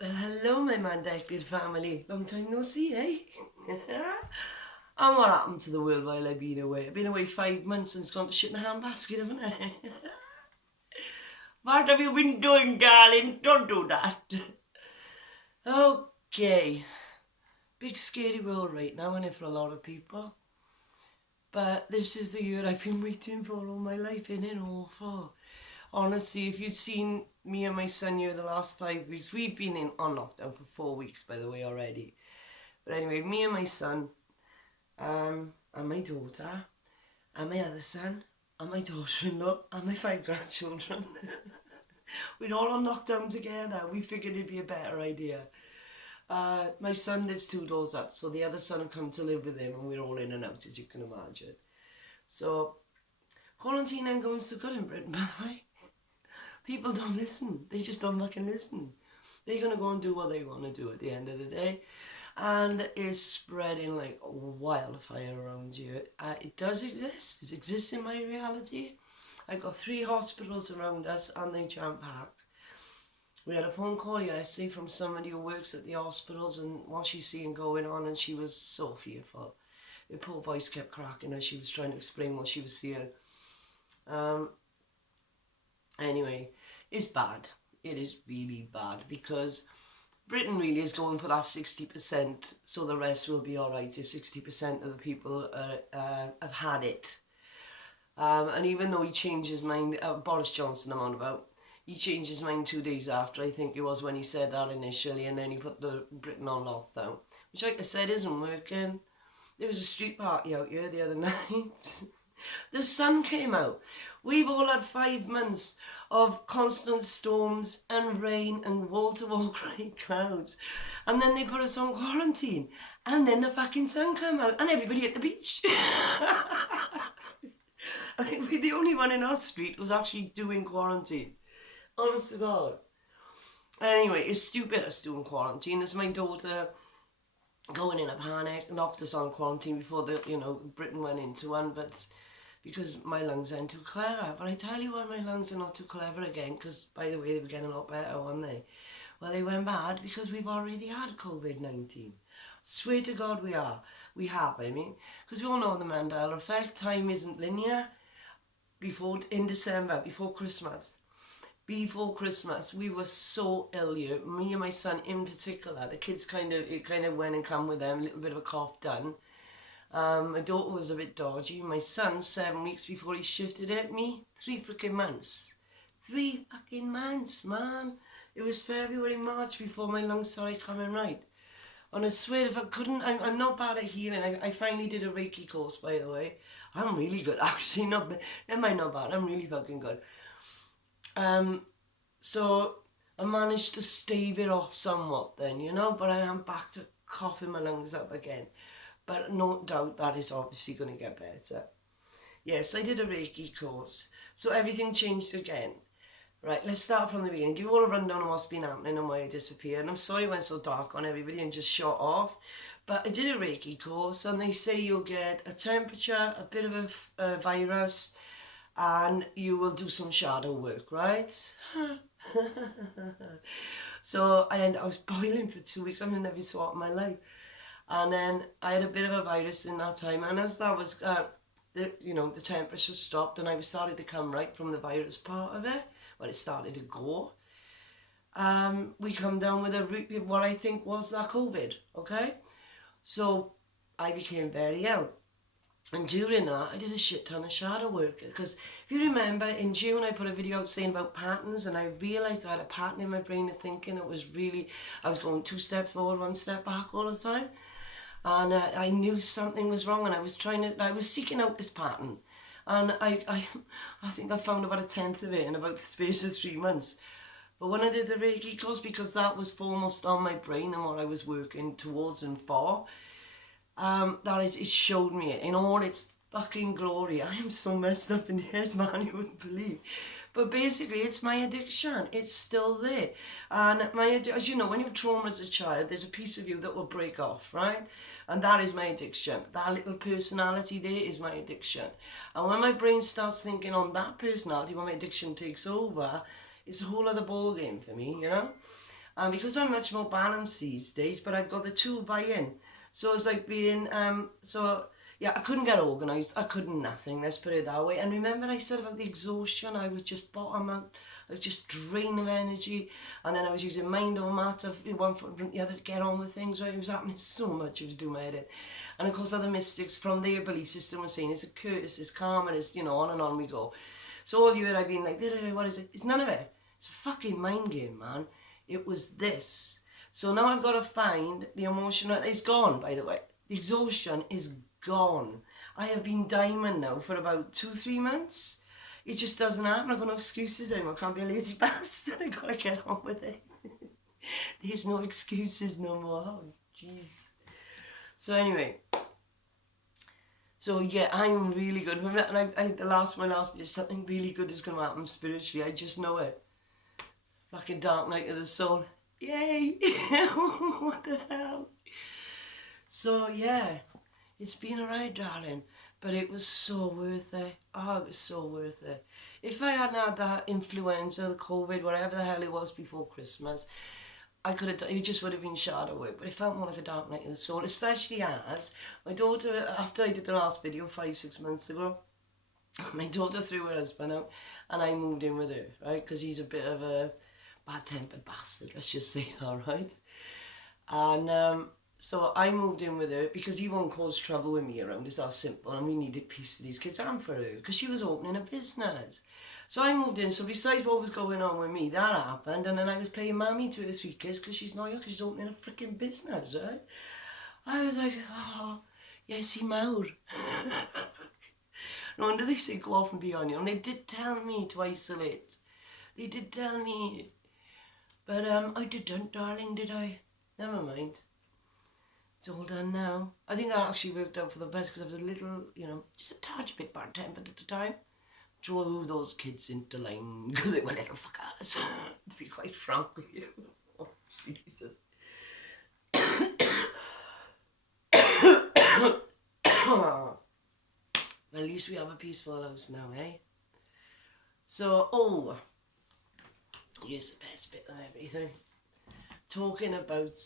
Well, hello, my mandacled family. Long time no see, eh? And what happened to the world while I've been away? I've been away 5 months and it's gone to shit in a handbasket, haven't I? What have you been doing, darling? Don't do that. Okay. Big scary world right now, isn't it, for a lot of people? But this is the year I've been waiting for all my life, isn't it awful? Honestly, if you've seen me and my son here the last 5 weeks, we've been in on lockdown for 4 weeks, by the way, already. But anyway, me and my son, and my daughter, and my other son, and my daughter-in-law, and my 5 grandchildren. We're all on lockdown together. We figured it'd be a better idea. My son lives 2 doors up, so the other son will come to live with him, and we're all in and out, as you can imagine. So, quarantine ain't going so good in Britain, by the way. People don't listen. They just don't fucking listen. They're going to go and do what they want to do at the end of the day. And it's spreading like wildfire around you. It does exist. It exists in my reality. I've got 3 hospitals around us and they jam-packed. We had a phone call yesterday from somebody who works at the hospitals and what she's seeing going on, and she was so fearful. Her poor voice kept cracking as she was trying to explain what she was seeing. Anyway, it's bad. It is really bad because Britain really is going for that 60%, so the rest will be alright if 60% of the people have had it. And even though he changed his mind, Boris Johnson I'm on about, he changed his mind 2 days after, I think it was, when he said that initially, and then he put the Britain on lockdown, which, like I said, isn't working. There was a street party out here the other night. The sun came out. We've all had 5 months of constant storms and rain and wall-to-wall grey clouds. And then they put us on quarantine. And then the fucking sun came out and everybody at the beach. I think we're the only one in our street who's actually doing quarantine. Honest to God. Anyway, it's stupid us doing quarantine. There's my daughter going in a panic, knocked us on quarantine before Britain went into one, but because my lungs aren't too clever. But I tell you why my lungs are not too clever again, because, by the way, they were getting a lot better, weren't they? Well, they went bad because we've already had COVID-19. Swear to God we are. We have, I mean. Because we all know the Mandela effect. Time isn't linear. In December, before Christmas, we were so ill here. Me and my son in particular. The kids kind of went and come with them, a little bit of a cough done. My daughter was a bit dodgy. My son, 7 weeks before he shifted it. Me, 3 freaking months. 3 fucking months, man. It was February, March before my lungs started coming right. And I swear, if I couldn't, I'm not bad at healing. I finally did a Reiki course, by the way. I'm really good, actually. Never mind, not bad. I'm really fucking good. So I managed to stave it off somewhat then, but I am back to coughing my lungs up again. But no doubt that is obviously going to get better. Yes, I did a Reiki course. So everything changed again. Right, let's start from the beginning. Give you all a rundown on what's been happening and why I disappeared. And I'm sorry I went so dark on everybody and just shot off. But I did a Reiki course and they say you'll get a temperature, a bit of a virus, and you will do some shadow work, right? So I was boiling for 2 weeks. I've never saw it in my life. And then I had a bit of a virus in that time. And as that was, the temperature stopped and I was starting to come right from the virus part of it. Well, it started to go. We come down with what I think was that COVID, okay? So I became very ill. And during that, I did a shit ton of shadow work. Because if you remember, in June, I put a video out saying about patterns, and I realised I had a pattern in my brain of thinking. I was going 2 steps forward, 1 step back all the time. And I knew something was wrong, and I was seeking out this pattern. And I think I found about 1/10 of it in about the space of 3 months. But when I did the Reiki course, because that was foremost on my brain and what I was working towards and for, it showed me it in all its fucking glory. I am so messed up in the head, man, you wouldn't believe. But basically, it's my addiction. It's still there. And as you know, when you have trauma as a child, there's a piece of you that will break off, right? And that is my addiction. That little personality there is my addiction. And when my brain starts thinking on that personality, when my addiction takes over, it's a whole other ball game for me, And because I'm much more balanced these days, but I've got the two vying. So it's like being, yeah, I couldn't get organised. I couldn't nothing, let's put it that way. And remember I said about the exhaustion, I was just bottom out. I was just drained of energy. And then I was using mind over matter. One foot in front, you had to get on with things, right? It was happening so much, it was doing my head in. And of course other mystics from their belief system were saying, it's a curse, it's karma, it's, on and on we go. So all year I've been like, what is it? It's none of it. It's a fucking mind game, man. It was this. So now I've got to find the emotional. It's gone, by the way. The exhaustion is gone. I have been diamond now for about 2-3 months. It just doesn't happen. I've got no excuses anymore. I can't be a lazy bastard. I've got to get on with it. There's no excuses no more. Oh, jeez. So anyway. So yeah, I'm really good. And my last video, something really good is going to happen spiritually. I just know it. Fucking dark night of the soul. Yay! What the hell? So yeah, it's been alright, darling. But it was so worth it. Oh, it was so worth it. If I hadn't had that influenza, the COVID, whatever the hell it was before Christmas, I could have, it just would have been shadow work. But it felt more like a dark night of the soul, especially as my daughter, after I did the last video 5-6 months ago, my daughter threw her husband out and I moved in with her, right? Because he's a bit of a bad-tempered bastard, let's just say that, right? And so I moved in with her because he won't cause trouble with me around. It's that simple, and we needed peace for these kids and for her because she was opening a business. So I moved in. So besides what was going on with me, that happened, and then I was playing mammy to her 3 kids because she's not here because she's opening a freaking business, right? I was like, oh, yes, he maur. No wonder they say go off and be on you. And they did tell me to isolate. They did tell me. But I didn't, darling, did I? Never mind. It's all done now. I think that actually worked out for the best because I was a little, just a touch bit bad-tempered at the time. Drove those kids into line because they were little fuckers, to be quite frank with you. Oh, Jesus. Well, at least we have a peaceful house now, eh? So, here's the best bit of everything. Talking about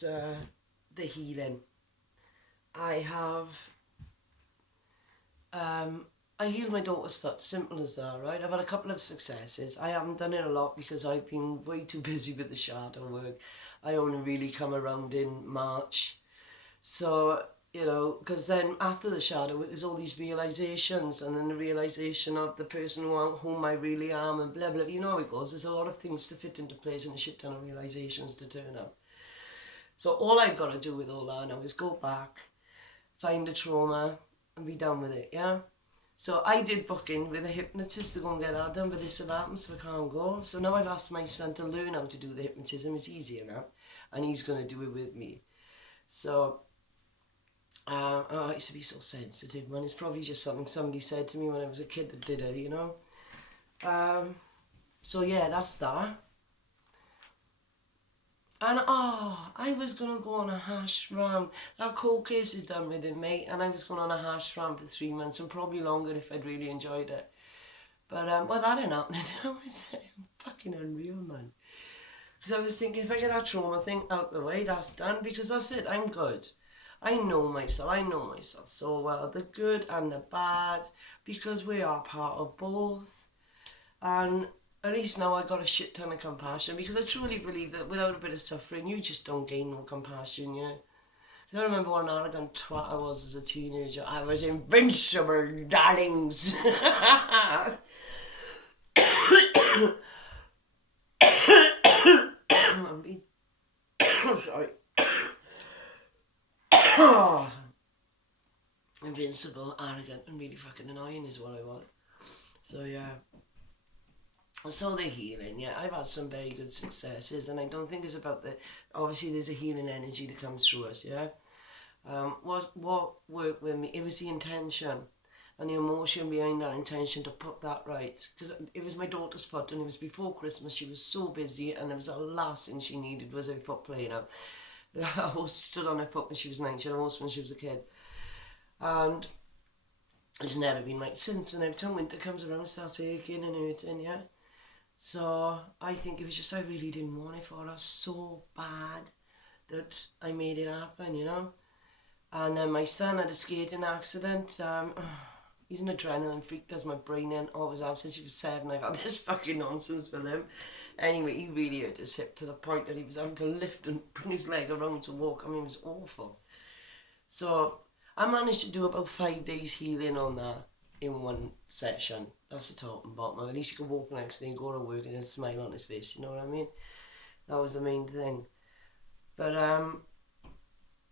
the healing. I healed my daughter's foot, simple as that, right? I've had a couple of successes. I haven't done it a lot because I've been way too busy with the shadow work. I only really come around in March. So, because then after the shadow work, there's all these realizations, and then the realization of the person whom I really am, and blah, blah, you know how it goes. There's a lot of things to fit into place and a shit ton of realizations to turn up. So all I've got to do with all that now is go back, find the trauma, and be done with it, yeah? So I did book in with a hypnotist to go and get that done, but this have happened, so I can't go. So now I've asked my son to learn how to do the hypnotism. It's easier now, and he's going to do it with me. So, I used to be so sensitive, man. It's probably just something somebody said to me when I was a kid that did it, So yeah, that's that. And I was going to go on a hash ram. That court case is done with it, mate. And I was going on a hash ram for 3 months and probably longer if I'd really enjoyed it. But, that ain't happening now, is it? I'm fucking unreal, man. Because I was thinking, if I get that trauma thing out the way, that's done. Because that's it, I'm good. I know myself so well. The good and the bad. Because we are part of both. And at least now I got a shit ton of compassion, because I truly believe that without a bit of suffering, you just don't gain no compassion, yeah? Because I remember what an arrogant twat I was as a teenager. I was invincible, darlings. Sorry. Invincible, arrogant, and really fucking annoying is what I was. So yeah. So the healing, yeah, I've had some very good successes, and I don't think it's about obviously there's a healing energy that comes through us, yeah? What worked with me, it was the intention and the emotion behind that intention to put that right. Because it was my daughter's foot, and it was before Christmas. She was so busy, and it was the last thing she needed was her foot playing out. The horse stood on her foot when she was 9, she had a horse when she was a kid. And it's never been right since, and every time winter comes around it starts aching and hurting, yeah? So I think it was just I really didn't want it for her so bad that I made it happen, you know. And then my son had a skating accident. He's an adrenaline freak, does my brain in. Always have since he was 7. I've had this fucking nonsense with him. Anyway, he really hurt his hip to the point that he was having to lift and bring his leg around to walk. I mean, it was awful. So I managed to do about 5 days healing on that in one session. That's the top and bottom. At least he could walk the next day and go to work and a smile on his face, you know what I mean? That was the main thing. But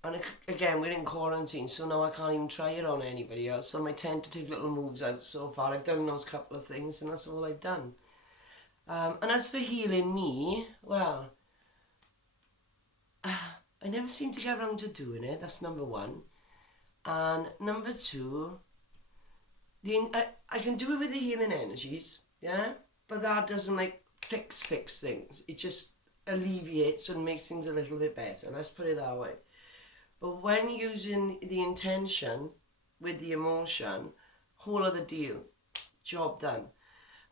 and again, we're in quarantine, so now I can't even try it on anybody else. So my tentative little moves out so far, I've done those couple of things, and that's all I've done. And as for healing me, well, I never seem to get around to doing it. That's number one. And number two, I can do it with the healing energies, yeah? But that doesn't, like, fix things. It just alleviates and makes things a little bit better. Let's put it that way. But when using the intention with the emotion, whole other deal, job done.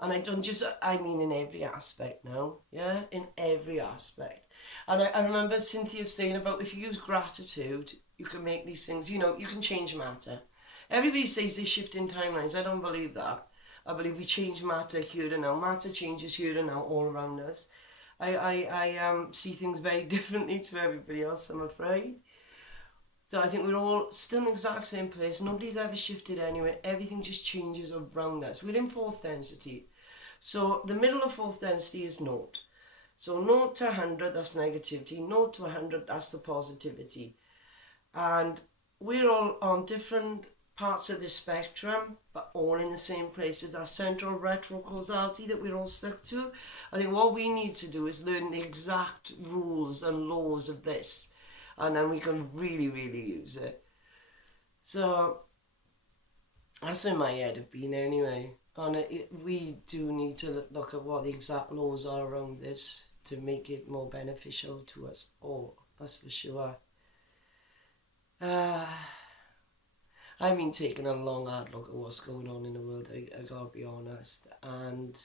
And I mean in every aspect now, yeah? In every aspect. And I remember Cynthia saying about if you use gratitude, you can make these things, you know, you can change matter. Everybody says they shift in timelines. I don't believe that. I believe we change matter here and now. Matter changes here and now all around us. I see things very differently to everybody else, I'm afraid. So I think we're all still in the exact same place. Nobody's ever shifted anywhere. Everything just changes around us. We're in fourth density. So the middle of fourth density is naught. So 0 to 100, that's negativity. 0 to 100, that's the positivity. And we're all on different parts of the spectrum, but all in the same place. Is that central retrocausality that we're all stuck to. I think what we need to do is learn the exact rules and laws of this, and then we can really, really use it. So that's in my head have been anyway. And we do need to look at what the exact laws are around this to make it more beneficial to us all. That's for sure. I've been taking a long hard look at what's going on in the world, I gotta be honest. And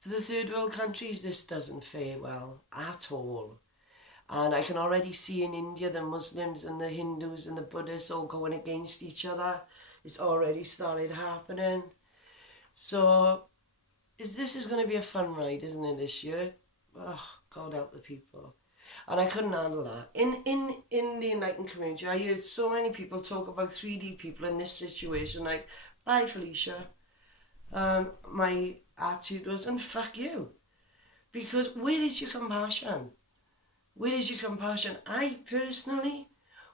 for the third world countries, this doesn't fare well at all. And I can already see in India the Muslims and the Hindus and the Buddhists all going against each other. It's already started happening. So this is going to be a fun ride, isn't it, this year? Oh, God help the people. And I couldn't handle that. In the enlightened community, I heard so many people talk about 3D people in this situation, like, bye Felicia. My attitude was, and fuck you. Because where is your compassion? Where is your compassion? I personally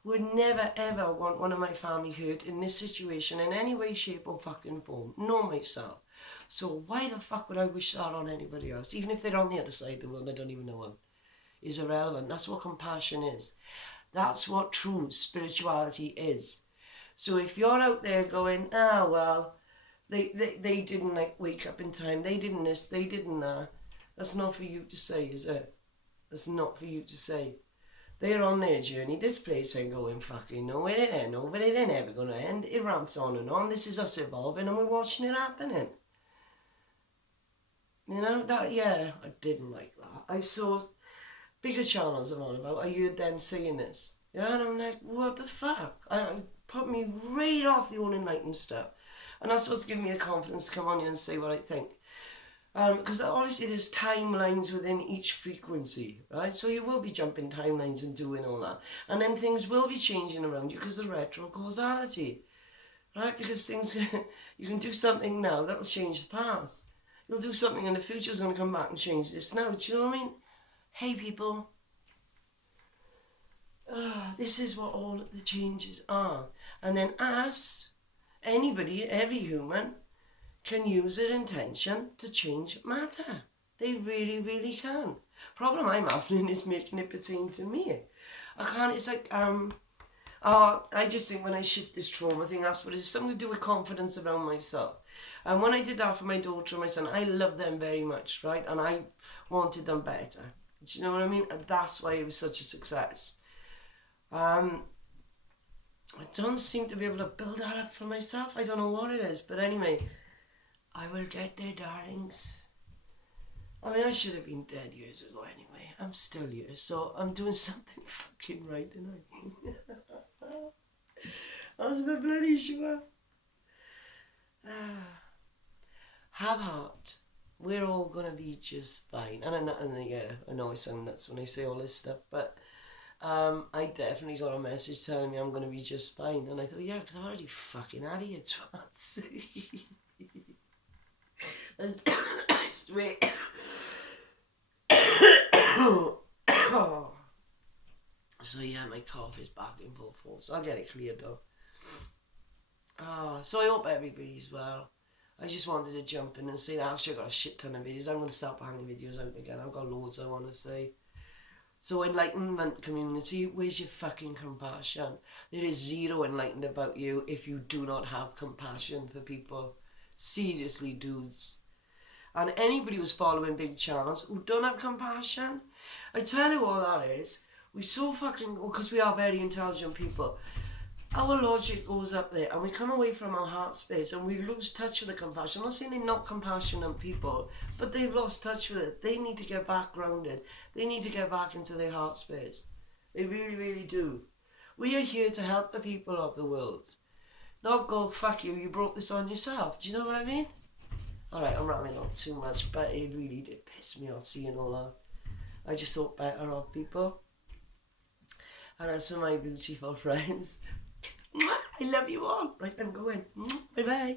would never ever want one of my family hurt in this situation in any way, shape or fucking form. Nor myself. So why the fuck would I wish that on anybody else? Even if they're on the other side of the world and I don't even know them. Is irrelevant. That's what compassion is. That's what true spirituality is. So if you're out there going, well, they didn't like wake up in time, they didn't this, they didn't that, that's not for you to say, is it? That's not for you to say. They're on their journey. This place ain't going fucking nowhere. It ain't over. It ain't ever going to end. It ramps on and on. This is us evolving and we're watching it happening. You know, that, yeah, I didn't like that. I saw bigger channels I'm on about. I heard them saying this. Yeah, and I'm like, what the fuck? It put me right off the all enlightened stuff. And that's what's giving me the confidence to come on here and say what I think. Because obviously there's timelines within each frequency, right? So you will be jumping timelines and doing all that. And then things will be changing around you because of retrocausality, right? Because things, you can do something now, that'll change the past. You'll do something in the future, it's going to come back and change this now. Do you know what I mean? Hey people, this is what all of the changes are. And then us, anybody, every human, can use their intention to change matter. They really, really can. Problem I'm having is making it pertain to me. I can't, it's like, I just think when I shift this trauma thing, that's what it is. Something to do with confidence around myself. And when I did that for my daughter and my son, I love them very much, right? And I wanted them better. Do you know what I mean? And that's why it was such a success. I don't seem to be able to build that up for myself. I don't know what it is. But anyway, I will get there, darlings. I mean, I should have been dead years ago anyway. I'm still here, so I'm doing something fucking right, and that's my bloody sure. Have heart. We're all gonna be just fine. I know I sound nuts when I say all this stuff, but I definitely got a message telling me I'm gonna be just fine, and I thought, yeah, because I've already fucking had it, twats. Just wait. So yeah, my cough is back in full force. I'll get it cleared though. So I hope everybody's well. I just wanted to jump in and say that actually I got a shit ton of videos. I'm going to start banging videos out again. I've got loads I want to say. So enlightenment community, where's your fucking compassion? There is zero enlightened about you if you do not have compassion for people. Seriously, dudes. And anybody who's following big channels who don't have compassion, I tell you what that is. We so fucking, because we are very intelligent people, our logic goes up there and we come away from our heart space and we lose touch with the compassion. I'm not saying they're not compassionate people, but they've lost touch with it. They need to get back grounded. They need to get back into their heart space. They really, really do. We are here to help the people of the world. Not go, fuck you, you brought this on yourself. Do you know what I mean? Alright, I'm rambling on too much, but it really did piss me off seeing all that. I just thought better of people. And as for my beautiful friends, I love you all. Right, I'm going. Bye bye.